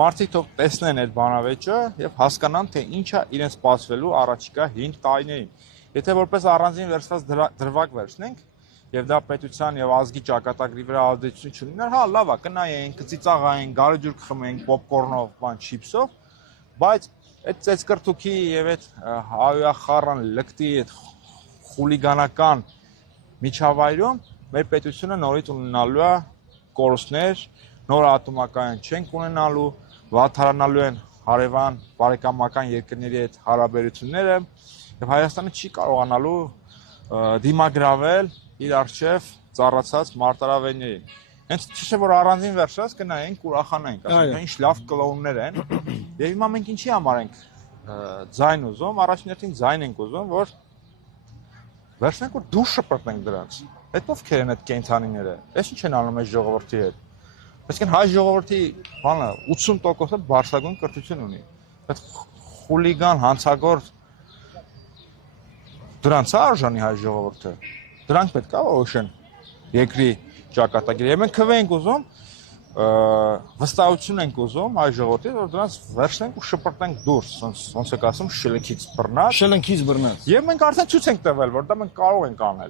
մարդիկ թող տեսնեն այդ բանավեճը եւ հասկանան, թե ինչ է իրենց սպասվելու առաջիկա 5 տարիներին։ Եթե որպես առանձին վերցված դրվագ վերցնենք, եւ դա պետության եւ ազգի ճակատագրի վրա ազդեցություն չունենար, հա, լավ է, կնայենք, ծիծաղային, գարեջուր կխմենք, պոպկորնով, բան չիպսով, բայց այդ ծեծկրտուքի եւ այդ հայախառն լկտի այդ խուլիգանական միջավայրում մեր պետությունը նորից ունենալու է կորուստներ, նոր ատոմակայան չենք ունենալու, վատթարանալու են հարևան բարեկամական երկրների հետ հարաբերությունները եւ Հայաստանը չի կարողանալու դիմագրավել իր արժեվ ծառացած մարտարավերներին։ Հենց չէ որ առանձին վերջած կնայենք, ուրախանանք, ասենք ինչ լավ կլոուններ են։ Եվ հիմա մենք ինչի համար ենք ձայն ուզում, առաջին ձայն ենք ուզում, որ վերցնենք որ դուրս շպրտենք դրանց։ Այդ ովքեր են այդ կենցանիները։ Այս ինչ են անում այս ժողովրդի հետ։ Այսինքն հայ ժողովրդի բանը 80%-ը բարձրագույն կրթություն ունի։ Այդ խուլիգան հանցագործ դրանց է արժանի հայ ժողովուրդը։ Դրանք պետք է որոշեն երկրի ճակատագիրը։ Մենք քվե ենք ուզում, վստահություն ենք ուզում հայ ժողովրդի, որ դրանց վերցնենք ու շպրտենք դուրս, ոնց է ասում, շլնքից բռնած։ Շլնքից բռնած։ Եվ մենք արդեն ցույց ենք տվել, որ դա մենք կարող ենք անել։